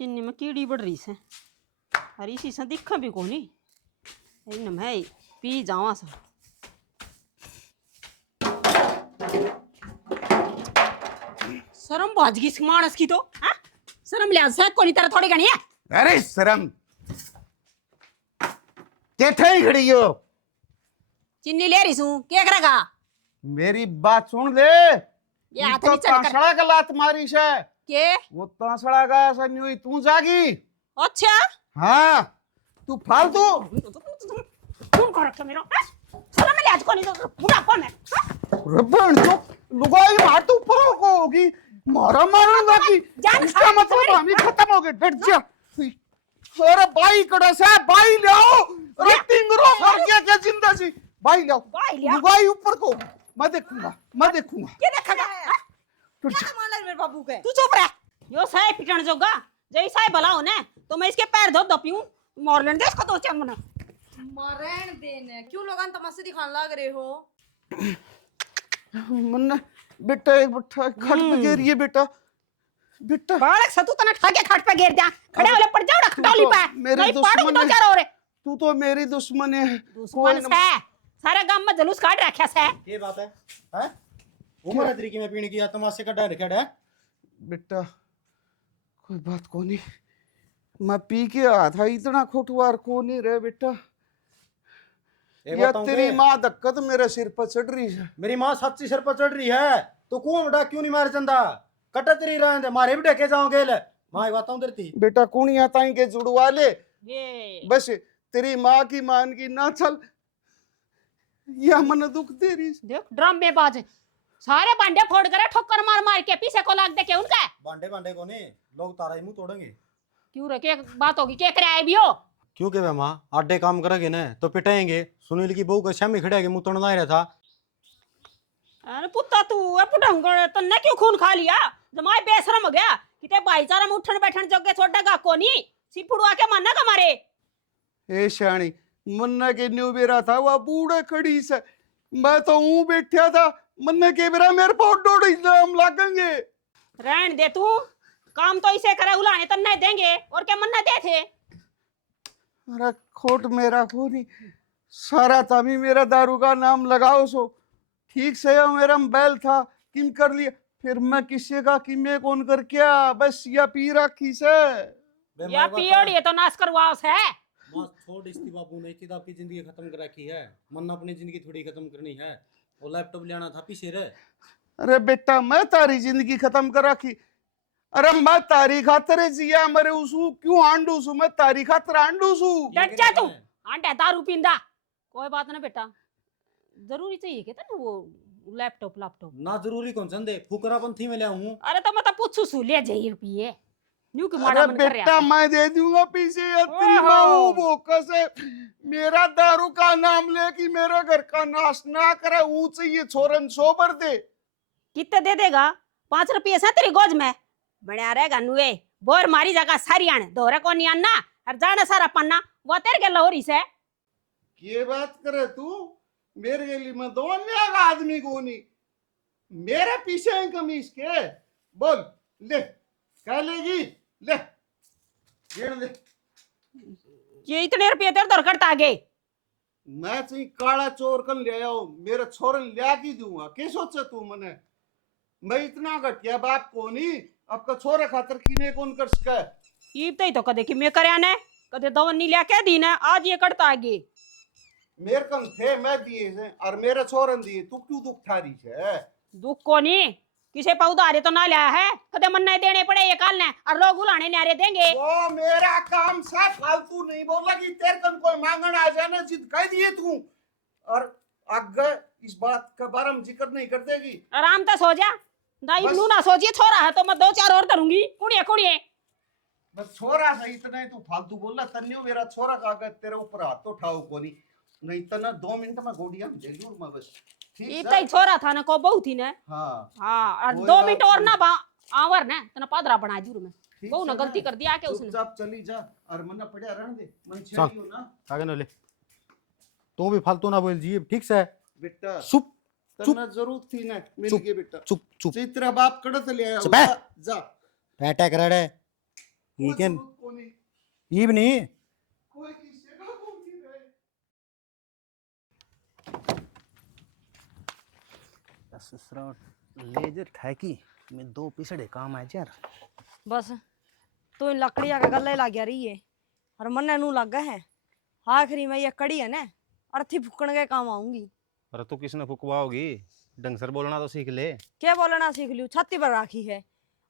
चिन्नी में कीड़ी बढ़ रही से अरे इसी से दिखा भी को नहीं इन मैं पी जावा सा शर्म बाजगी मानस की तो हाँ शर्म लिहाज से कोनी तरह थोड़ी गणी है। अरे शर्म कैथे ही खड़ी हो? चिन्नी ले रही हूँ क्या करेगा? मेरी बात सुन ले। ये हाथ तो नहीं चल कर तांसड़ा का लात मारी से के वो तांसड़ा का ऐसा नहीं हुई तू जागी। अच्छा हाँ तू फालतू कौन कर रखा मेरा शर्म लिहाज कोनी तो पूरा कौन है रबन तो लुगाई मार तो ऊपर को होगी मारा मारूंगा कि जान इसका मतलब हम खत्म हो गए डट जा। अरे भाई कड़ा से भाई ले आओ अरे टिंगरो मर गया क्या जिंदा जी भाई ले आओ लुगाई ऊपर को मैं देखूंगा क्या देखेगा क्या मान लग मेरे बाबू के तू चुप रह यो साय पिटण जोगा जई साय भला होने तो मैं इसके पैर धो दपियूं मार लेने दे इसको दो चार मना मरण देने क्यों लोग तमाशे दिखाने लग रहे हो? मन्ना बेटा एक बट्ठा खट पे गिर ये बेटा बेटा बालक सतू तना ठाके खाट पे गिर जा खड़े वाले पड़ जाओ खटौली पे मेरे नहीं पाड़ू दुश्मन तो चार और तू तो मेरी दुश्मन है दुश्मन से सारे गांव में जुलूस काट रखा से ये बात है हैं? उम्र तरीके में पीने की तमाशे का डर है बेटा कोई बात को नहीं मैं पी के आया था इतना खोटवार को नहीं रहे बेटा या तेरी माँ दिक्कत मेरे सिर पर चढ़ रही है। मेरी माँ सच्ची सिर पर चढ़ रही है तो कौन बड़ा क्यों नहीं मारे चंदा कटा तेरी रहने दे मारे भी ढके जाओगे ले माँ ये बात उधरती बेटा कौन आता है के जुड़वा ले ये बस तेरी माँ की मान की ना चल या मन दुख दे रही देख ड्रम में बाज सारे बांडे फोड़ करे ठोकर मार मार के पीछे को लाग दे के उनका बांडे बांडे को नहीं लोग तारा ही मुंह तोड़ेंगे क्यों रे के बात होगी के करे आए भी हो क्यों के माँ आडे काम करेंगे ना तो पिटाएंगे सुनील की बहू का शामी खड़े मुंह तोड़ना ही रहा था। अरे पुत्ता तू ए पुटंगड़ तन्ने क्यों खून खा लिया जमाई बेशरम हो गया किते भाईचारा में उठन बैठन जोगे छोड़ेगा कोनी सिपुड़वा के मानना का मारे ए शाणी मन्ना के न्यू बेरा था वो बूढ़े खड़ी से मैं तो ऊं बैठा था मन्ना के बेरा मेरे पर डोड़ इल्जाम लागेंगे। रहन दे तू काम तो इसे करे उलाने तन्ने देंगे और क्या मन्ना दे थे अरे खोट मेरा हो नहीं सारा तभी मेरा दारू का नाम लगाओ सो ठीक से हो मेरा बैल था किम कर लिया फिर मैं किसी का किमे कौन कर क्या बस या पी रखी से या पियोड़ ये तो नाश करवाओ से माँ छोड़ इसकी बाबू ने इतनी आपकी जिंदगी खत्म कर रखी है मन्ना अपनी जिंदगी थोड़ी खत्म करनी है वो लैपटॉप लेना था पीछे रे। अरे बेटा मैं तारी जिंदगी खत्म कर रखी अरे मैं तारी खातर जिया मरे उसू क्यों आंडू सू मैं तारी खातर आंडू सू डट जा तू आंटे दारू पींदा कोई बात ना बेटा जरूरी चाहिए क्या ना वो लैपटॉप ना जरूरी कौन संदे फुकरापंथी में ले आऊं अरे तो मैं तो पूछू सू ले जाइए रुपये न्यू के माड़ा अरे मन कर बेटा रहा मैं दे दूंगा पीछे या तेरी ओहो। माँ बोका से मेरा दारू का नाम ले कि मेरे घर का नाश ना करे वो चाहिए छोरन सोबर दे कितने दे देगा 5 रुपये से तेरी गोज में बढ़िया रहेगा नुए बोर मारी जगह सारी आने दोहरा को नहीं आना और जाना सारा पन्ना वो तेरे के लोरी से ये बात करे तू मेरे गली में दो अन्य आदमी को नहीं मेरे पीछे है कमीज के बोल ले कह लेगी ले गिन ले ये इतने रुपये तेरे दर करता आगे मैं चाहिए काला चोर कर ले आओ मेरे छोरन लिया की दूंगा के सोचे तू मने मैं इतना घटिया बाप को नहीं आपका छोरे खातर किने कौन कर सके ये तो कदे कि मैं करे आने कदे दवन नहीं लिया के दी ना आज ये करता आगे मेरे कम थे मैं दिए से और मेरे छोरन दिए तू क्यों दुख थारी है दुख को नहीं किसे पे उधारे तो ना लिया है कदे मन नहीं देने पड़े ये काल ने और लोग उलाने नारे देंगे वो मेरा काम सा फालतू नहीं बोला कि तेरे कन कोई मांगन आ जाना जिद कह दिए तू और आगे इस बात का बारे में जिक्र नहीं कर देगी आराम से सो जा दाई ब्लू ना सोचिए छोरा है तो मैं 2-4 और करूंगी कुड़िए बस छोरा सही इतना ही तू फालतू बोला तन्यो मेरा छोरा का अगर तेरे ऊपर हाथ तो उठाओ कोनी नहीं तो ना 2 मिनट में गोडिया में जरूर मैं बस ये तो छोरा था ना को बहुत ही ने हाँ हाँ और कोई 2 बात मिनट और नहीं। ना आवर ने तना पादरा बना जरूर में ठीक बहु ना से गलती कर दिया के उसने चुपचाप चली जा और मन्ना पड़या रहने दे मन चल। चाहिए ना आगे न ले तू भी फालतू ना बोल जी ठीक से बेटा चुप तना जरूरत थी ना मिल चुप। के बेटा चुप चुप चित्रा बाप कड़त ले आया चुप है। जा अटैक रड़े कोई क्या सबूत को नहीं, ये भी नहीं कोई किसी का को नहीं रहे। ससुराल लेजर ठैकी में दो पिछड़े काम आए यार। बस तू इन लकड़िया का गले लग गया रही है और मन नू लग है आखिरी में ये कड़ी है ना अर्थी फूकण के काम आऊंगी। अरे तो किसने फुकवाओगी, ढंग से बोलना तो सीख ले। क्या बोलना सीख लियो, छाती पर राखी है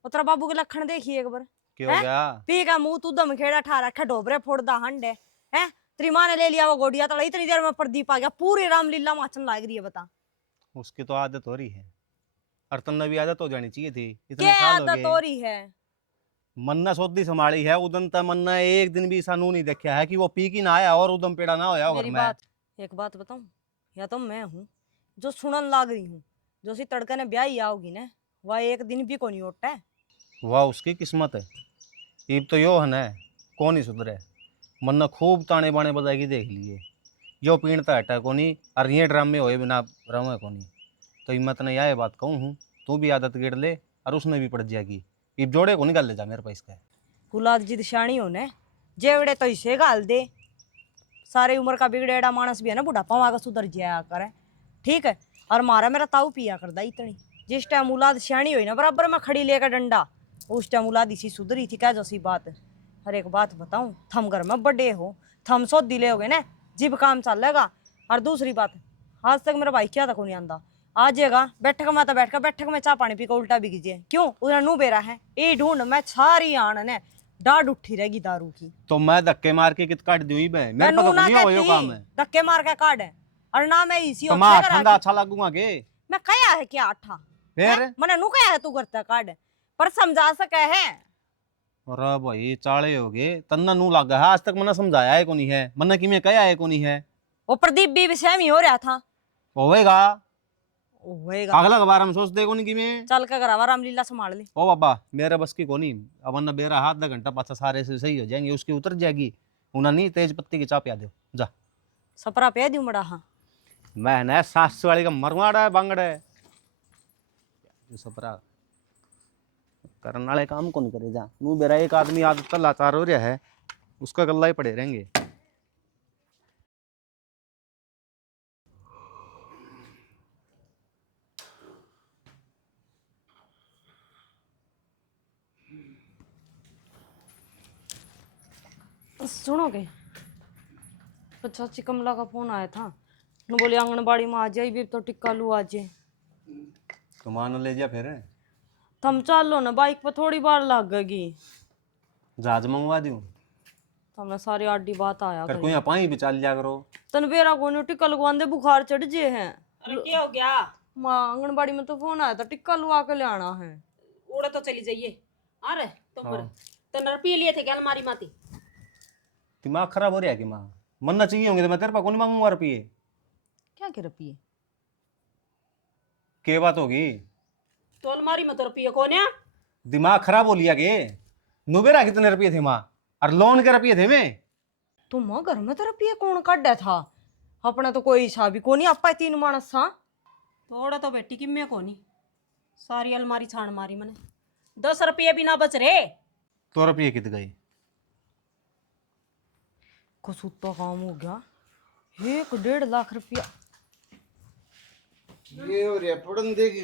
और तेरा बाबू के लक्षण देखिए एक बार। क्या हो हैं? गया? पी का मुंह तू दम खेड़ा ठा रखा, ढोबरे फोड़दा हंड है हैं? तेरी माँ ने ले लिया वो गोडिया तड़ा, इतनी देर में प्रदीप आ गया, पूरी रामलीला माचन लाग रही है। बता उसकी तो आदत हो रही है, और तन्ने भी आदत हो जानी चाहिए थी। इतने क्या साल हो आदत हो गए, रही है? मन्ना सोदी संभाली है उदम तक मन्ना एक दिन भी सानू नहीं देखा है कि वो पी की ना आया और उदम पेड़ा ना होया मेरी बात, एक बात बताऊं, या तो मैं हूँ जो सुनन लाग रही हूँ, जो सी तड़के ने ब्याह ही आओगी ना वह एक दिन भी को नहीं उठता है। वाह उसकी किस्मत है। इब तो यो है ना, कौन ही सुधरे। मन्ना खूब ताने बाने बजाएगी देख लिए, जो पीणता हटा कोनी और ये ड्रामे होए बिना रवे कोनी। तो हिम्मत ने यह बात कहूँ हूँ, तू भी आदत गिर ले और उसने भी पड़ जाएगी। इब जोड़े को निकाल ले जा मेरे पैसे का। गुलाद जिद शानी हो ने जेवड़े तो इसे गाल दे, सारी उम्र का बिगड़ेड़ा मानस भी है ना बुढ़ापा वहां का सुधर जाया करे, ठीक है। और मारा मेरा ताऊ पिया करदा इतनी, जिस टाइम औलाद शानी हुई ना बराबर में खड़ी लेकर डंडा, उस टाइम औलाद इसी सुधरी थी। क्या जैसी बात है। हर एक बात बताऊं, थम घर में बड़े हो, थम सो दिले हो गए ना, जिब काम चलेगा। और दूसरी बात, आज तक मेरा भाई क्या तक नहीं आंदा, आ जाएगा बैठक में तो बैठक में चाह पानी पी के उल्टा भी कीजिए, क्यों उन्हें नू बेरा है ये ढूंढ मैं सारी आन ने डाढ़ उठी रहेगी दारू की। तो मैं धक्के मार के कित काट दूं ही बे, मेरे मैं पे तो ना नहीं होयो काम है। कहती धक्के मार के काट है, और ना मैं इसी तो होते मैं करा ठंडा कि- अच्छा लगूंगा के मैं कया है क्या आठा फिर? मैंने नू कया है तू करता काट, पर समझा सके है। अरे भाई चाले हो गए, तन्ना नू लगा है। आज तक मैंने समझाया है को नहीं है, मैंने कि मैं कहा है को नहीं है। वो प्रदीप भी सहमी हो रहा था, होएगा होएगा अगला के बारे में सोच दे को नहीं कि मैं। चल के घरावा रामलीला संभाल ली। ओ बाबा मेरे बस की कोनी, अब वरना बेरा हाथ 2 घंटा पाछा सारे से सही हो जाएंगे, उसकी उतर जाएगी। उन्हें नहीं तेज पत्ती की चाय पिया दो जा। सपरा पे दी मड़ा। हाँ मैं ना सास वाली का मरवाड़ा है बांगड़ा है जो सपरा करने वाले काम को नहीं करे जा। नू बेरा एक आदमी आदत का लाचार हो रहा है, उसका गल्ला ही पड़े रहेंगे। सुनोगे, तो चाची कमला का फोन आया था, न बोले आंगनबाड़ी में आ जाए भी तो टिक्का लू आ जाए। कमान ले जा फिर तुम चलो ना, बाइक पर थोड़ी बार लगेगी। जहाज मंगवा दूं तुमने सारी आडी बात आया फिर करी। कोई पाई भी चल जा करो। तन बेरा को टिक्का लगवांदे बुखार चढ़ जे हैं। अरे क्या हो गया? माँ आंगनबाड़ी में तो फोन आया था, टिक्का लुआ के ले आना है। उड़े तो चली जाइए। अरे तुम हाँ। तो रुपये लिए थे क्या अलमारी माती? दिमाग खराब हो रहा है कि माँ, मरना चाहिए होंगे तो मैं तेरे पास कौन मांगूंगा रुपये। क्या के रुपये? के बात होगी? तो अलमारी में तो रुपये कौन है? दिमाग खराब हो लिया के? नुबेरा कितने रुपये थे माँ, और लोन के रुपये थे मैं। तुम घर में तो रुपये कौन काटा था? अपना तो कोई हिसाब ही को नहीं, आपा 3 मानस सा। थोड़ा तो बेटी कि मैं कोनी सारी अलमारी छाण मारी मैंने, 10 रुपये भी ना बच रहे। तो रुपये कित गए? कसूता काम हो गया, 1.5 लाख रुपया। ये हो रहा पड़न देगी।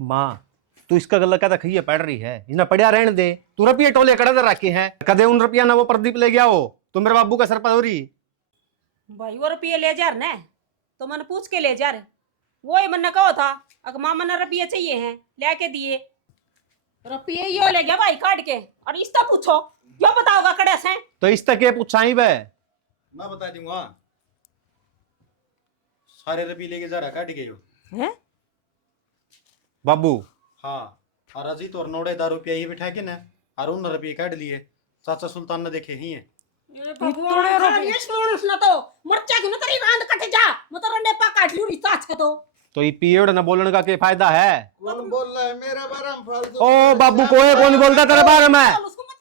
माँ तू इसका गला क्या खइया पड़ रही है, इन्हें पड़ा रहने दे। तू रुपये टोले कड़ा दे रखे हैं, कदे उन रुपया ना वो प्रदीप ले गया हो तो मेरे बाबू का सर पर हो रही। भाई वो रुपये ले जा रहे तो मैंने पूछ के ले जा रहे, वो ही मैंने कहा था अगर मामा ने रुपये चाहिए हैं लेके दिए, रुपये यो ले गया भाई काट के। और इसका पूछो क्यों बताओगा कड़े से? तो इस तक ये पूछाई बे, मैं बता दूंगा। सारे रुपये लेके जा रहा काट के यो। हैं? बाबू हाँ, और अजीत और 9.5 रुपया ही बिठा के ना, और उन रुपये काट लिए। चाचा सुल्तान ने देखे ही है। तो मरचा क्यों ना तेरी रांद कट जा, मैं तो रंडे पा काट लूं रिश्ता है तो ये पीरियड न बोलने का क्या फायदा है? कौन बोल रहा है मेरे बारे में फालतू? ओ बाबू कोई कौन बोलता तेरे बारे में? उसको मत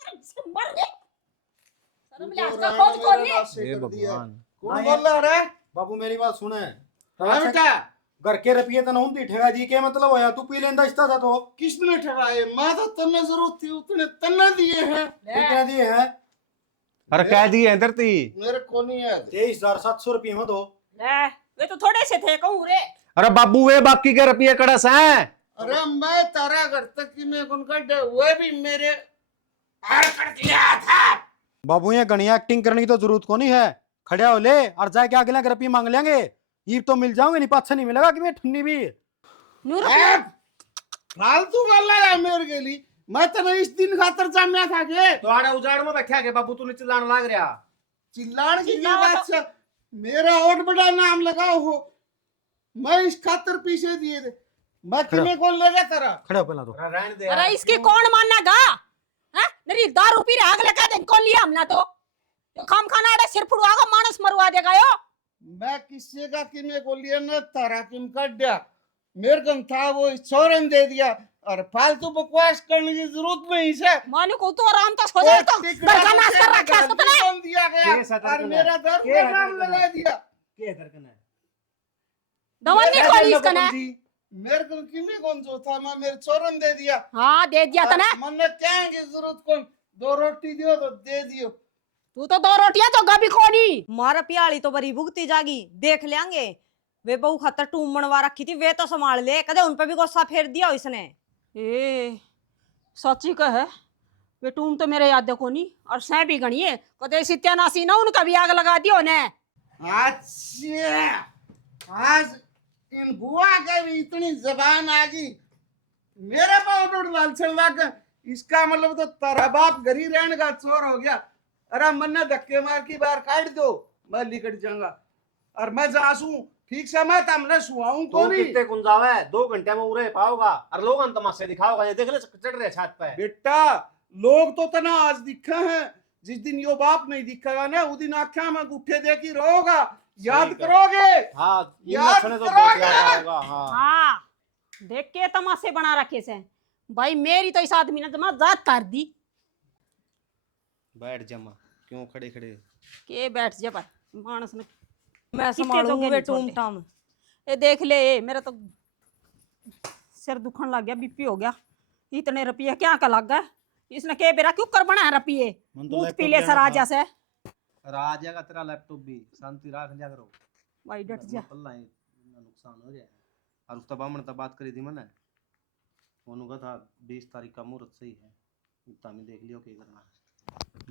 मर दे। शर्म ले इसका खोज कोनी। हे भगवान, कौन बोल रहा है? बाबू मेरी बात सुने। हाँ बेटा, घर के रुपये तो नहीं ठेगा दी के मतलब होया तू पी लेंदा इस्ता था तो किसने ठगाए? मैं तो तन्ने जरूरत थी उतने तन्ने दिए हैं। कितने दिए हैं? अरे कह दिए इधर ती। मेरे को नहीं याद। 23,700 रुपये में दो। ले वे तो थोड़े से थे कहूँ रे। अरे बाबू वे बाकी के रुपये कड़स हैं। अरे मैं तारा घर तक की मैं कौन कर दे वो भी मेरे आर कर दिया था। बाबू ये गणिया एक्टिंग करने की तो जरूरत को नहीं है। खड़े हो ले और जाके अगले के रुपये मांग लेंगे। ये तो मिल जाओगे नहीं पाछा नहीं मिलेगा कि मैं ठन्नी भी। नूर फालतू गल्ला है मेरे के लिए। मैं तो इस दिन खातर जाना था के तो आड़े उजाड़ में बैठा के बाबू तू चिल्लाने लग रहा। चिल्लान की चिल्लाओ बात से मेरा और बड़ा नाम लगाओ हो। मैं इस खातर पीछे दिए थे। मैं तुम्हें कौन लेगा तेरा? खड़े हो पहला तो। रहने दे। अरे इसकी कौन मानेगा? हैं मेरी दारू पी रहा आग लगा दे कौन लिया हमने तो खाम खाना आड़े सिर फुड़वागा मानस मरवा देगा यो। मैं किसी का किमे को लिया न तारा किम कर दिया। मेरे को था वो छोरन दे दिया और फालतू बकवास करने की जरूरत नहीं है। मानो को तो आराम तो सो जाए तो बरखा नाश कर रखा है सबने। कौन दिया गया और मेरा दर्द का नाम लगा दिया। के दरकन है दवन नहीं खोली इसका ना। मेरे को किमे कौन जो था मैं मेरे छोरन दे दिया। हाँ दे दिया था ना। मैंने क्या की जरूरत कौन 2 रोटी दियो तो दे दियो। तू तो 2 रोटियां तो गभी कोनी। मारा पियाली तो बरी भुगती जागी देख लेंगे। वे बहू खातर टूम बनवा रखी थी वे तो संभाल ले कदे उन पे भी गुस्सा फेर दिया इसने। ए सच्ची का है वे टूम तो मेरे याद देखो नहीं और सह भी गणिए कदे सत्यानाशी ना उनका भी आग लगा दियो ने। अच्छा आज इन बुआ के भी इतनी जबान आ गई। मेरे पाउडर लाल चलवा के इसका मतलब तो तेरा बाप गरी रहने का चोर हो गया। अरे मन्ने धक्के मार की बाहर काट दो मैं लिकट जाऊंगा और मैं जासू ठीक से मैं तमने सुहाऊं तो तो नहीं। कितने कुंजावा है 2 घंटे में उरे पाओगा और लोग तमाशे दिखाओगा। ये देख ले चढ़ रहे छत पे। बेटा लोग तो तना आज दिखा है जिस दिन यो बाप नहीं दिखेगा ना उस दिन आख्या में गुट्ठे दे की रहोगा। याद ठीक है। करोगे? हाँ याद लक्षण तो करोगे? बहुत याद होगा। हाँ हाँ देख के तमाशे बना रखे से भाई मेरी तो इस आदमी ने जमा जात कर दी। बैठ जमा क्यों खड़े खड़े। के बैठ जा पर मानस ने मैं कितने संभालूंगी जोगे वे नहीं टूम छोड़ते। टाम। ये देख ले मेरा तो सिर दुखन लग गया बीपी हो गया। इतने रुपये क्या का लग गया इसने के बेरा क्यों कर बना है रुपये मन तो मुंह लैपटॉप पीले लेना सर आ था। जैसे। आ जाएगा तेरा लैपटॉप भी शांति रख लिया करो। भाई डट जा। पल्ला है नुकसान हो जाए। और उसका बामण तब बात करी थी मैंने उन्होंने कहा था 20 तारीख का मुहूर्त सही है। इतना में देख लियो क्या करना है।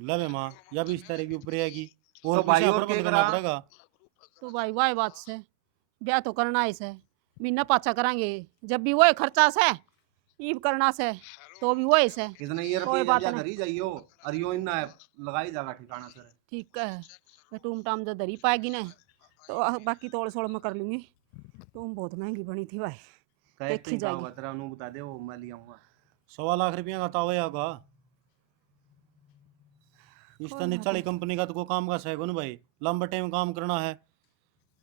लवे माँ या 20 तारीख की ऊपर आएगी और तो भाई भाई और और क्या करना करा? पड़ेगा। तो भाई वाह बात से ब्याह तो करना ही से बिना पाचा करेंगे जब भी वही खर्चा से ईब करना से तो भी वही से। कितने ये कोई रुपये बात जा नहीं। घर ही जाइयो और यो इन लगाई जाएगा ठिकाना सर। ठीक है मैं टूम टाम जो दरी पाएगी ना तो बाकी तोड़ सोड़ में कर लूंगी। टूम बहुत महंगी बनी थी भाई देखी जाएगी। तेरा अनु बता दे वो मैं ले आऊंगा। 1.25 लाख रुपया का तावे आगा इस कोई तरह बात चली कंपनी का तो कोई काम का सहेगो ना भाई। लंबा टाइम काम करना है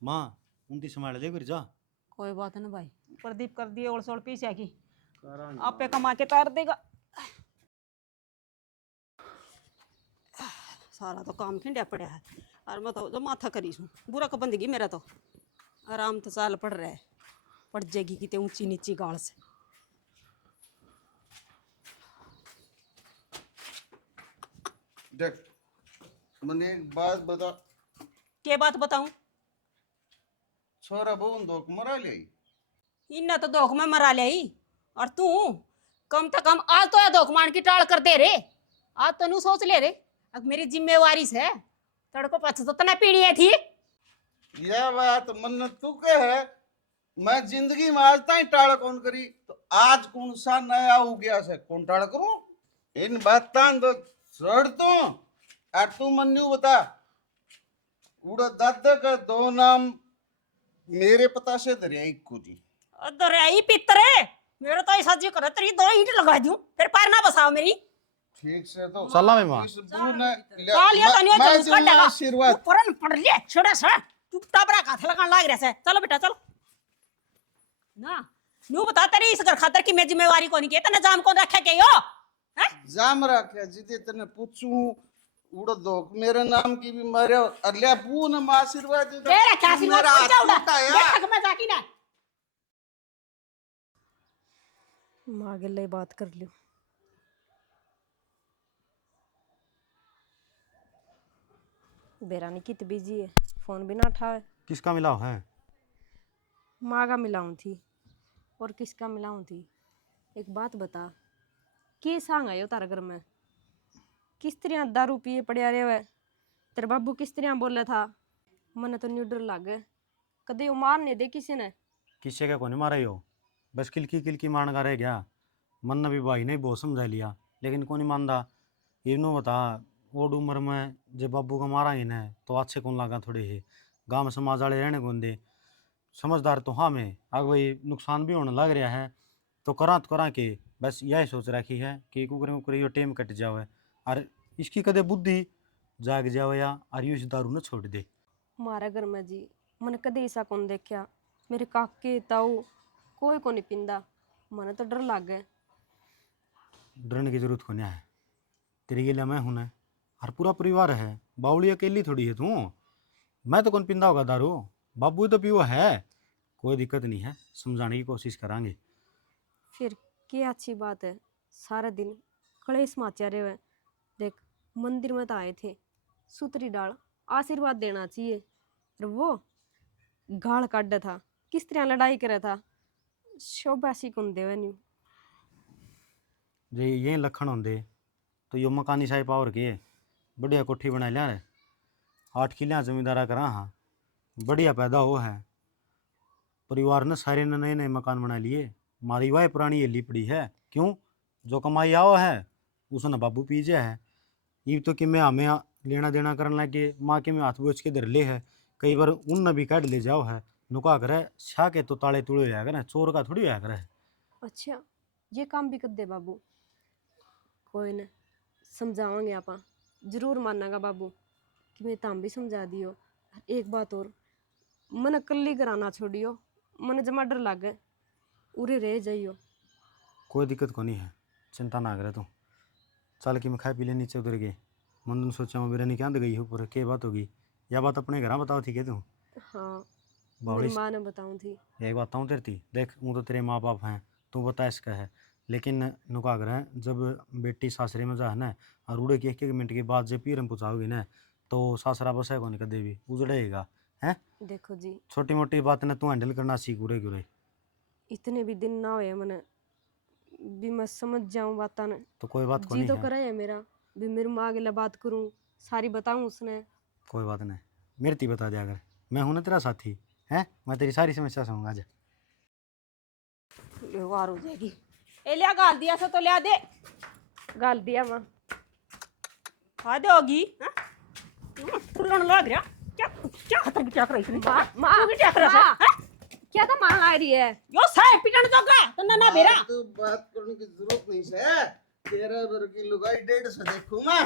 माँ उनकी संभाल दे फिर जा। कोई बात नहीं भाई प्रदीप कर दिए ओड़ सोड़ पीछे की आपे कमा के तार देगा। सारा तो काम खिंडा पड़ा है और मैं तो जो माथा करी हूँ बुरा का बंदगी मेरा तो आराम तो चाल पड़ रहा है पड़ जाएगी कितने ऊंची नीची गाल से। देख मैंने एक बात बता। के बात बताऊं छोरा बहु दो मरा ले इन्ना तो धोख में मरा ले और तू कम से कम आज तो या धोख मान की टाल कर दे रे। आज तो नू सोच ले रे अब मेरी जिम्मेवारी से तड़को पछ तो तना पीढ़ी थी। यह बात मन तू के है मैं जिंदगी में आज तक टाड़ कौन करी तो आज कौन सा नया हो गया से कौन टाड़ करूं इन बातां तो छोड़ तू और तू मन्नू बता उड़ा दादा का 2 नाम मेरे पता से दरियाई को जी। अरे आई पितरे मेरे तो ऐसा जी करे तेरी 2 ईंट लगा दूं फिर पैर ना बसाओ मेरी। ठीक से तो सलाम है माँ। इस बू ने साल या तनियो मैं उसका दूंगा डगा आशीर्वाद। परन पड़ ले छोड़ा सा चुपचाप रहा हाथ लगान लाग रहा से। चलो बेटा चलो ना नू बता तेरी इस घर खातर की मैं जिम्मेवारी कोनी के तने जाम कौन रखे के यो हैं जाम रखे जिते तने पूछूं उड़ा दो मेरे नाम की भी मारे अल्लाह बू ने आशीर्वाद दे तेरा क्या आशीर्वाद मेरा कौन जाऊंगा हाथ टूटा यार। देख मैं जाकी ना माँ गले बात कर लियो। बेरानी कित बिजी है, फोन भी ना उठावे। किसका मिलाव है? माँ का मिलाऊं थी और किसका मिलाऊं थी। एक बात बता, के सांग आयो तारा घर में? किस तरह दारू पिए पड़िया रे वे? तेरे बाबू किस तरह बोला था? मने तो न्यू डर लागे, कदे वो मारने दे किसी ने। किससे क्या कोनी मारा यो, बस किलकी मारने का रह गया। मन ने भी भाई ने बहुत समझा लिया लेकिन कोनी मानदा। इनो बता, ओड उम्र में जब बाबू को मारा ही न तो अच्छे कौन लगा थोड़े ही। गांव समाज वाले रहने कौन दे, समझदार तो हाँ में आगे वही नुकसान भी होने लग रहा है तो करा के बस यही सोच रखी है कि कुकरे यो टेम कट जावे और इसकी कदे बुद्धि जाग जावे या और यो इस दारू न छोड़ दे। मारा घर में जी मन कदे ऐसा कौन देखा। मेरे काके ताऊ कोई को नहीं पिंदा, मन तो डर लाग गए। डरने की जरूरत कोनी है, तेरे लिए मैं हूं न और पूरा परिवार है। बावली अकेली थोड़ी है तू। मैं तो कौन पिंदा होगा दारू, बाबू तो पियो है। कोई दिक्कत नहीं है, समझाने की कोशिश करांगे। फिर क्या अच्छी बात है, सारा दिन कलेश माचा रहे हुए। देख मंदिर में तो आए थे, सुतरी डाल आशीर्वाद देना चाहिए, और वो गाल काटा था, किस तरह लड़ाई करा था। शोबासी कौन देवे न्यू। जे ये लखन होंगे तो यो मकानी साहिब पावर के बढ़िया कोठी बना लिया रे। 8 किलियाँ जमींदारा करा हाँ, बढ़िया पैदा हो है। परिवार ने सारे ने नए नए मकान बना लिए। मारी वाह पुरानी ये लिपड़ी है क्यों, जो कमाई आओ है उसने बाबू पीजे है। ये तो कि मैं हमें लेना देना करने लगे, माँ के में हाथ बोझ के धर ले है। कई बार उन भी काट ले जाओ है, नुका करे छा के तो ताले तुड़े रहा करे, चोर का थोड़ी आया करे। अच्छा ये काम भी कर दे बाबू। कोई न समझाओगे आप, जरूर मानेगा बाबू कि मैं ताम भी समझा दियो। एक बात और, मन कल्ली कराना छोड़ियो, मन जमा डर लागे, उरे रह जाइयो। कोई दिक्कत को नहीं है, चिंता ना करे तू। चल कि मैं खाए पी ले नीचे उतर गए। मन सोचा मैं मेरा नहीं क्या गई ऊपर क्या बात होगी, या बात अपने घर बताओ थी क्या तू? हाँ बावली मेरी माँ ने बताऊँ थी। यही बात हूँ तेरी थी। देख वो तो तेरे माँ बाप हैं, तू बता इसका है। लेकिन नुका कर है, जब बेटी सासरे में जा है ना और उड़े के 1 मिनट के बाद जब पीरम पहुँचाओगी ना तो सासरा बस है कौन कदे भी उजड़ेगा है। देखो जी छोटी मोटी बात ने तू हैंडल करना सीख उड़े गुरे। इतने भी दिन ना हुए मन भी मैं समझ जाऊँ बात न। तो कोई बात को जी नहीं तो है, करे है मेरा भी मेरी माँ के लिए बात करूँ, सारी बताऊँ उसने। कोई बात नहीं, मेरे ती बता दिया कर। मैं हूं ना तेरा साथी है, मैं तेरी सारी समस्या सुनूंगा आज। वार हो जाएगी। ए लिया गाल दिया सो तो लिया दे। गाल दिया माँ खा दे होगी। फुलन लग रहा क्या क्या खतर क्या कर रही माँ। माँ तू क्या कर रहा है? क्या तो मार ला रही है यो साहब पिटन तो का तो ना बेरा। तो बात करने की जरूरत नहीं है, 13 बर की लुगाई 150 देखूं मैं।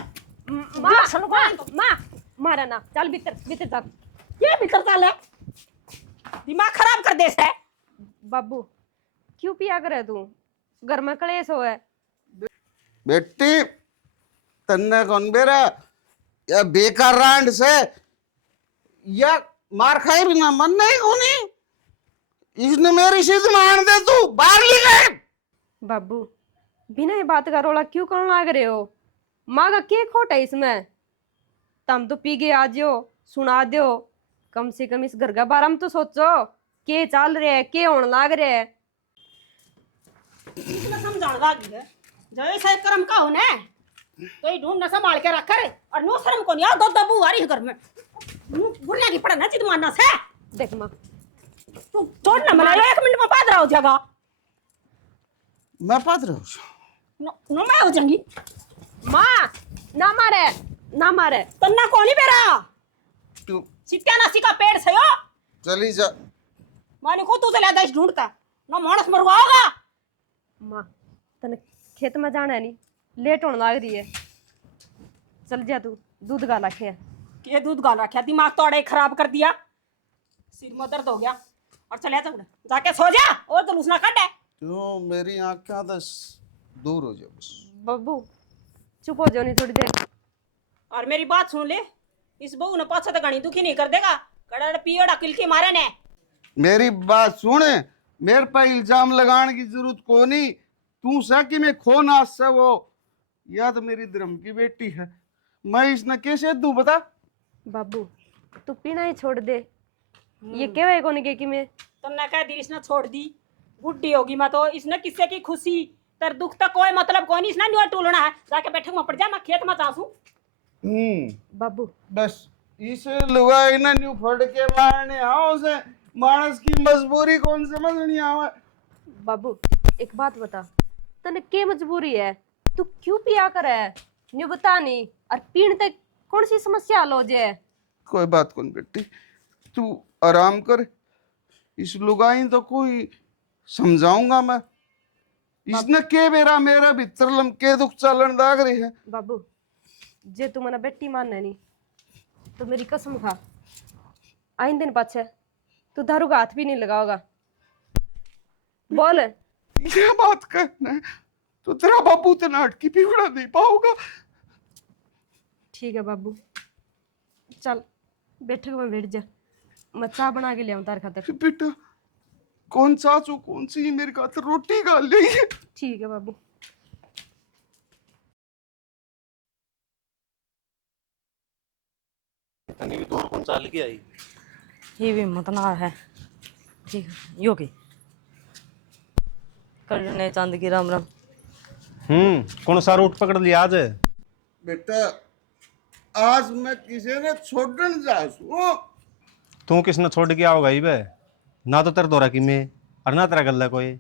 माँ मारा ना, चल भीतर भीतर चल। ये भीतर चल है, दिमाग खराब कर दे से। बाबू क्यों पिया करे तू, घर में कलेश हो है। बेटी तन्ने कौन बेरा या बेकार रांड से या मार खाए बिना मन नहीं कोनी। इसने मेरी सिद्ध मान दे, तू बाहर ले गए। बाबू बिना ये बात का रोला क्यों करने लग रहे हो? माँ का क्या खोट है इसमें? तुम तो पी के आ जाओ, सुना दो, कम से कम इस घर का बारे में तो सोचो के चल रहे है, के होने लग रहे है। इतना समझाने लगी है, जय से कर्म का होने तो ये ढूंढ न संभाल के रख कर और नो शर्म को नहीं आ दो दबू आ रही है घर में। बुढ़िया की पड़ा ना चित मानना से। देख माँ तू छोड़ ना, मला 1 मिनट में पादरा हो जाएगा। मैं पात्र हूँ नो मैं हो जाऊंगी। माँ ना मारे ना मारे तन्ना कौन ही बेरा क्यों सिट्या नासी का पेड़ से हो। चली जा। माने को तू चला देश ढूंढता ना मानस मरवा होगा। माँ तने खेत में जाना है नहीं, लेट होने लग रही है, चल जा तू दूध गा रखे के दूध गा रखे दिमाग तोड़े खराब कर दिया, सिर में दर्द हो गया और चले जा जाके सो जा और जुलूस ना काटे। क्यों मेरी आंखें तो दूर हो जाओ बस। बब्बू चुप हो जाओ नहीं थोड़ी देर और मेरी बात सुन ले। इस बहू ने पाछा तो गणी दुखी नहीं कर देगा, कड़ा पियोड़ा किलकी मारे ने। मेरी बात सुन, मेरे पर इल्जाम लगाने की जरूरत को नहीं। तू सा कि मैं खो ना से वो, या तो मेरी धर्म की बेटी है, मैं इसने कैसे दूं बता। बाबू तू पीना ही छोड़ दे, ये क्या है कोने के कि मैं तुमने कह दी इसने छोड़ दी, बुढ़ी होगी मैं तो, इसने किससे की खुशी तर दुख तक कोई मतलब कोई नहीं, इसने न्यू टूलना है, जाके बैठे में पड़ जा, मैं खेत में चासू। बाबू बस इस लुगाई ने न्यू फड़ के मारने आओ से, मानस की मजबूरी कौन समझ नहीं आवे। बाबू एक बात बता, तने के मजबूरी है, तू क्यों पिया कर है, न्यू बता नहीं, और पीण तक कौन सी समस्या हल हो जाए। कोई बात कौन बेटी, तू आराम कर, इस लुगाई तो कोई समझाऊंगा मैं, इसने के मेरा भीतर लमके दुख चलन दाग रहे है। बाबू जे तू मना बेटी मानना नहीं तो मेरी कसम खा, आइन दिन पाछे तू दारू का हाथ भी नहीं लगाओगा। बोल। ये बात कहना है तो तेरा बाबू तो नाटकी बिगड़ा नहीं पाओगा। ठीक है बाबू, चल बैठक में बैठ जा, मैं चाय बना के ले आऊं तार खातिर। बेटा कौन चाचू कौन सी मेरे खातिर रोटी खा ले। ठीक है बाबू। दूर कौन चाल के आई? ये भी हिम्मत ना है। ठीक है योगी करने चांद की राम राम। कौन सा रूट पकड़ लिया आज? बेटा आज मैं किसी ने छोड़न जासू। तू किसने छोड़ के आओगा ही बे? ना तो तेरे दौरा की मैं और ना तेरा गल्ला कोई।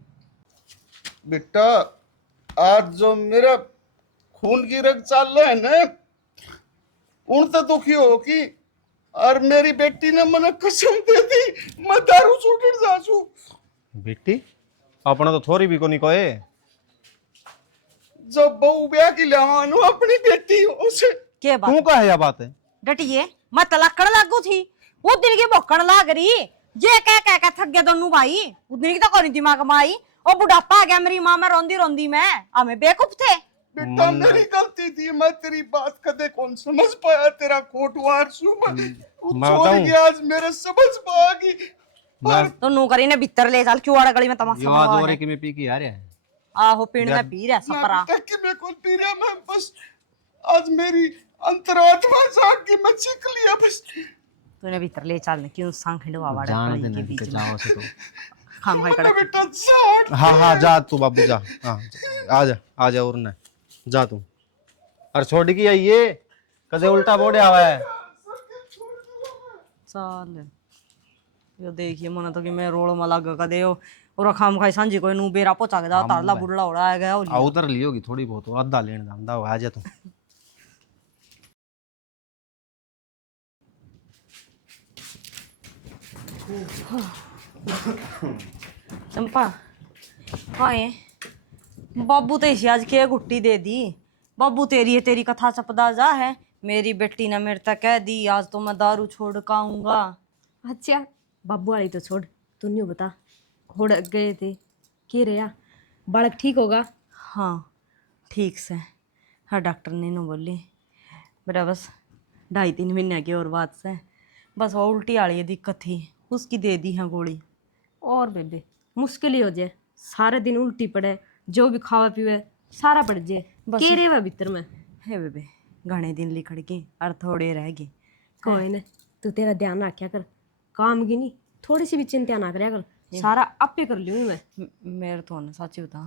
बेटा आज जो मेरा खून की रग चल रहा है ना, उन तो दुखी हो कि, और मेरी बेटी ने मने कसम दे दी मैं दारू छोड़न जासू। बेटी अपना तो थोड़ी भी को नहीं कोई। जब बहू ब्याह की लावानू अपनी बेटी उसे के तू बात का है यह बात है? डटिए मैं तलकड़ लागू थी, वो दिन की भोकड़ लाग रही, जे कह थक गया दोनों भाई, उस दिन की तो करी दिमाग माई, और बुढ़ापा आ गया मेरी माँ में रोंदी रोंदी मैं, हमें बेवकूफ थे। बेटा मेरी गलती थी, मैं तेरी बात कदे कौन समझ पाया, तेरा कोटवार सू मैं छोड़ बताऊं? के आज मेरे समझ पागी। मैं तो नौकरी ने भीतर ले चल क्यों गली में तमाशा याद हुआ हो रही है। कि मैं पी के आ रहा है। आहो पीण में पी रहा सपरा। कि मैं कौन पी रहा, मैं बस आज मेरी अंतरात्मा जाग के मैं चीख लिया बस। तूने भीतर ले चल क्यों सांग खिंडवा वाड़ा जान गली देना के कि बीच में। जाओ से तो। हम भाई मैं कड़क बेटा जान हाँ जा तू बाबू जा। हाँ आ जा और न जा तू। और छोड़ के आई ये कदे उल्टा बोड़े आवा है। चल यो देखिए मना तो कि मैं रोड में लग कदे यो और खाम खाई सांझी कोई नु बेरा पोचा के दा तारला बुड़ला उड़ा आ गया आ उधर ली होगी थोड़ी बहुत, आधा लेने दांदा आ जा तू। चंपा हाँ ये बाबू तो इसे आज के गुट्टी दे दी, बाबू तेरी है तेरी कथा चपदा जा है, मेरी बेटी ने मेरे तक कह दी आज तो मैं दारू छोड़ का आऊंगा। अच्छा बाबू वाली तो छोड़, तू न्यू बता होड़ गए थे के रहा, बालक ठीक होगा। हाँ ठीक से, हाँ डॉक्टर ने नो बोली बेटा बस 2.5-3 महीने की और बात से, बस वो उल्टी वाली दिक्कत थी उसकी दे दी है गोली। और बेबे मुश्किल ही हो जाए, सारे दिन उल्टी पड़े, जो भी खावा पीवे सारा पड़ जाए, बस। के रेवा भीतर में। हे बेबे घने दिन लिखड़ गए और थोड़े रह गए। कोई ना तू तेरा ध्यान रखा कर, काम की नहीं थोड़ी सी भी चिंता ना करया कर, सारा आपे कर लूंगी मैं। मेरे तो ना सच बता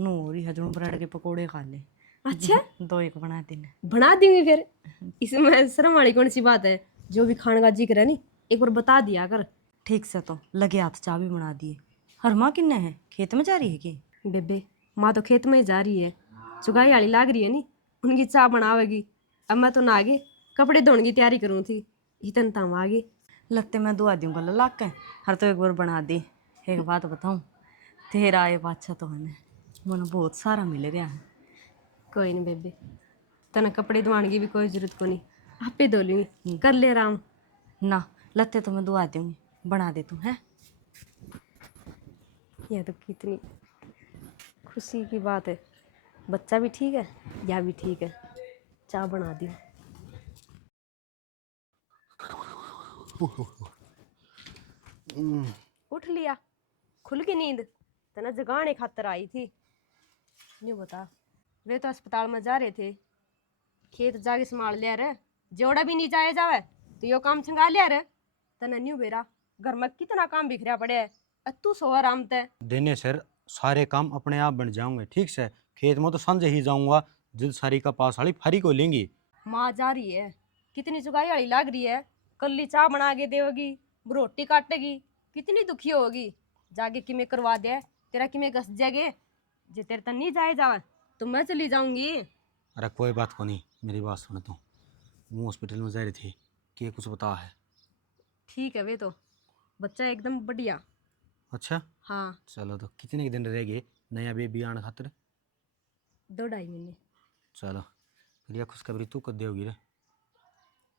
नू हो रही हजूं ब्रेड के पकोड़े खा ले। अच्छा 2-1 बना दिन बना देंगे फिर, इसमें शर्म वाली कौन सी बात है, जो भी खाने का जिक्र है नी एक बार बता दिया कर। ठीक से तो लगे हाथ चाय भी बना दिए। हर माँ किन्ने है खेत में जा रही है कि? बेबे माँ तो खेत में ही जा रही है, चुगाई वाली लाग रही है नी, उनकी चाय बनावेगी। अब मैं तो ना आगे कपड़े धोने की तैयारी करूँ थी, इतन तम आगे लगते मैं दुआ दूंगा लाग के हर तो एक बार बना दी। एक बात बताऊं तेरा ये बादशाह तो है मन बहुत सारा मिल गया है। कोई नहीं बेबे, तना कपड़े धोने की भी कोई जरूरत को नहीं, आपे धो लूंगी, कर ले आराम। ना लत्ते तो मैं दुआ दूंगी, बना दे तू है। यह तो कितनी खुशी की बात है, बच्चा भी ठीक है या भी ठीक है, चाय बना दी। उठ लिया, खुल की नींद तना जगाने खातर आई थी। न्यू बता, वे तो अस्पताल में जा रहे थे, खेत जाके संभाल लिया रे, जोड़ा भी नहीं जाए जावे तो यो काम छंगा लिया रे। तने न्यू बेरा घर में कितना काम बिखरा पड़े है, तू सो आराम ते। देने सर सारे काम अपने आप बन जाऊंगे, ठीक से। खेत में तो संजय ही जाऊंगा, जिद सारी का पास वाली फरी को लेंगी। माँ जा रही है, कितनी चुगाई वाली लाग रही है, कल्ली चाय बना के देगी, रोटी काटेगी, कितनी दुखी होगी। जाके किमें करवा दे, तेरा किमें घस जाएगे। जे तेरे तन नहीं जाए जावे तो मैं चली जाऊंगी। अरे कोई बात को नहीं, मेरी बात सुन तू। वो हॉस्पिटल में जा रही थी, कि कुछ बता है? ठीक है वे तो बच्चा एकदम बढ़िया। अच्छा हाँ, चलो, तो कितने के दिन रह गए नया बेबी आने खातिर? 2-2.5 महीने। चलो फिर यह खुशखबरी तू कब देगी रे?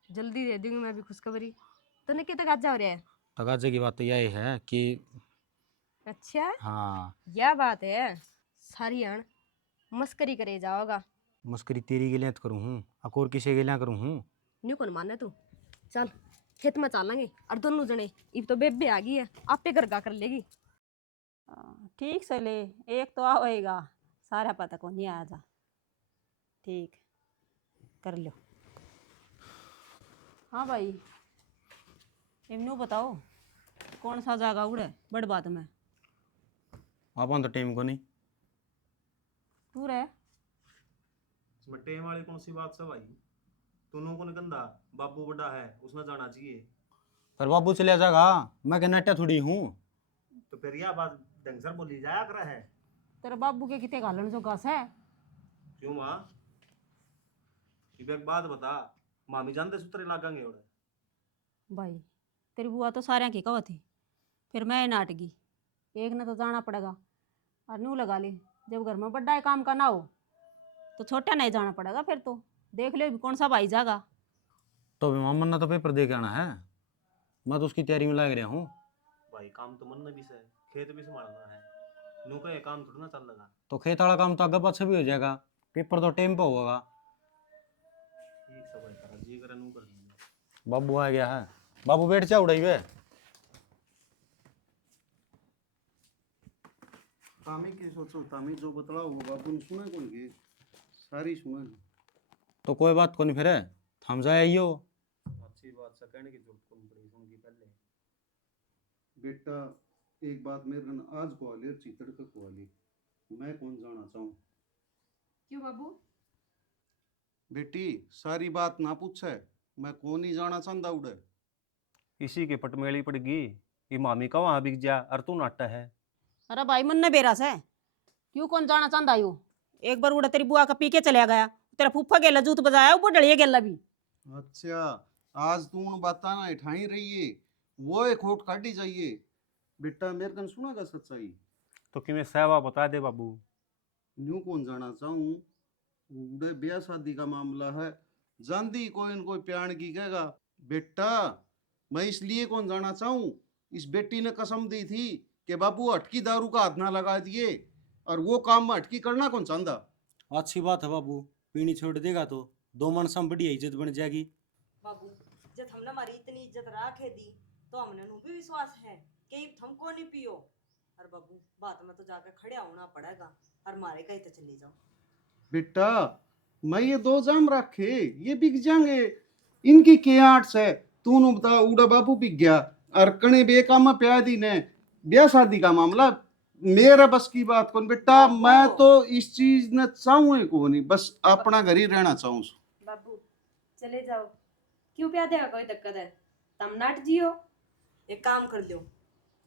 जल्दी दे दूंगी मैं भी खुशखबरी। तूने कितने गाजा हो रहा है? तगाजे की बात तो यही है कि अच्छा हाँ, यह बात है। सारी अण मस्करी करे जाओगा। मस्करी तेरी के लिए तो करूँ हूँ, अकोर किसी के लिए करूँ हूँ? न्यू कौन माने तू? चल खेत में चलेंगे और दोनों जने। इब तो बेबे आ गई है, आपे घर का कर लेगी। ठीक से ले, एक तो आएगा, सारा पता को नहीं आ जा। ठीक कर लो। हाँ भाई, इमनू बताओ कौन सा जागा उड़े बड़ बात में? आप तो टाइम को नहीं। तू रहे इसमें टेम वाली कौन सी बात से भाई? दोनों को निकंदा बाबू बड़ा है, उसने जाना चाहिए। पर बाबू चले जाएगा, मैं क्या नट्टा थोड़ी हूँ। तो फिर यह बात ढंग से बोली जाया कर है। तेरे बाबू के कितने घालन जो घास है? क्यों माँ? एक बात बता, मामी जानते सुतरे लागेंगे उड़े? भाई तेरी बुआ तो सारे की कहो थी, फिर मैं नाटगी एक ने तो जाना पड़ेगा। और नू लगा ले, जब घर में बड़ा है काम का ना हो तो छोटा नहीं जाना पड़ेगा। फिर तो देख ले कौन सा भाई जागा। तो भी मामन ने तो पेपर दे के आना है, मैं तो उसकी तैयारी में लग रहा हूँ। भाई काम तो मन भी से, खेत भी संभालना है, नू का ये काम थोड़ा ना चल लगा। तो खेत वाला काम तो आगे पाछे भी हो जाएगा, पेपर तो टाइम पे होगा। ठीक से भाई करा जी करे नू कर लेंगे। बाबू आ गया है, बाबू बैठ जा उड़ाई वे। तामी की सोचो, तामी जो बतलाओ वो बापू ने सुना कौन के? सारी सुना। तो कोई बात को नहीं, फिर थम जाए यो। अच्छी बात से कहने की जरूरत कौन पड़ी सुन की पहले। बेटा एक बात मेरे कन आज को आली और चितड़ को आली, मैं कौन जाना चाहूँ। क्यों बाबू? बेटी सारी बात ना पूछे, मैं कौन ही जाना चाहता उड़े। इसी के पटमेली पड़गी, ये मामी का वहां बिक जा और तू नाटा है। अरे भाई मन ने बेरा से क्यों कौन जाना चाहता यू? एक बार उड़ा तेरी बुआ का पी के चला गया, तेरा फूफा गेला जूत बजाया, वो डलिए गेला भी। अच्छा आज तू उन बाता ना उठाई रही है, वो एक खोट काटी जाइए। बेटा मेरे कन सुनागा सच्चाई? तो कि मैं सहवा बता दे बाबू। न्यू कौन जाना चाहूँ, उड़े ब्याह शादी का मामला है, जानती कोई न कोई प्याण की कहेगा। बेटा मैं इसलिए कौन जाना चाहूँ, इस बेटी ने कसम दी थी कि बाबू अटकी दारू का हाथ ना लगा दिए, और वो काम में अटकी करना कौन चाहता। अच्छी बात है बाबू, पीनी छोड़ देगा तो 2 मनसा में बढ़िया इज्जत बन जाएगी। बाबू जब हमने हमारी इतनी इज्जत राखे दी तो हमने नु भी विश्वास है कि हमको नहीं पियो। और बाबू बात में तो जाकर खड़े होना पड़ेगा, और मारे कहीं तो चले जाओ। बेटा मैं ये 2 जाम रखे, ये बिक जाएंगे, इनकी के आठ से तू नु बता। उड़ा बाबू बिक गया और कने बेकाम में प्यार दी ने ब्याह शादी का मामला मेरा बस की बात कौन। बेटा मैं तो इस चीज ने चाहूँ को नहीं, बस अपना घर ही रहना चाहूँ। बाबू चले जाओ, क्यों प्यार देगा? कोई दिक्कत है? तम नाट जियो। एक काम कर लो,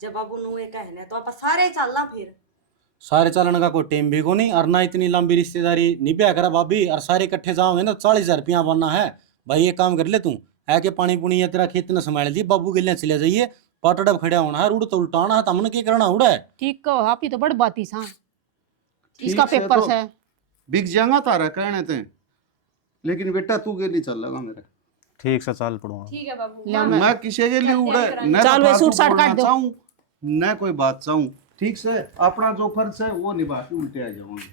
जब बाबू नु ये कहने तो आप सारे चलना। फिर सारे चलन का कोई टाइम भी को नहीं, और ना इतनी लंबी रिश्तेदारी नहीं प्या करा भाभी, और सारे इकट्ठे जाओगे ना 40,000 रुपया बनना है। भाई एक काम कर ले, तू है के पानी पुनी या तेरा खेत न संभाल दी, बाबू के लिए चले जाइए, पाटड़ा खड़ा होना है, उड़ तो उल्टाना है, तमने क्या करना उड़ा है। ठीक कहो, आप ही तो बड़ बाती सा इसका ठीक से पेपर तो से बिक जाएगा तारा कहने ते, लेकिन बेटा तू के लिए चल लगा मेरा। ठीक से चाल पड़ूंगा। ठीक है बाबू। ले मैं- मैं किसी के लिए उड़े न चल तो वे फालतू सूट साट बोलना काट दो। चाहूं, न कोई बात चाहूं। ठीक से अपना जो फर्ज है वो निभा के उल्टे आ जाऊंगे।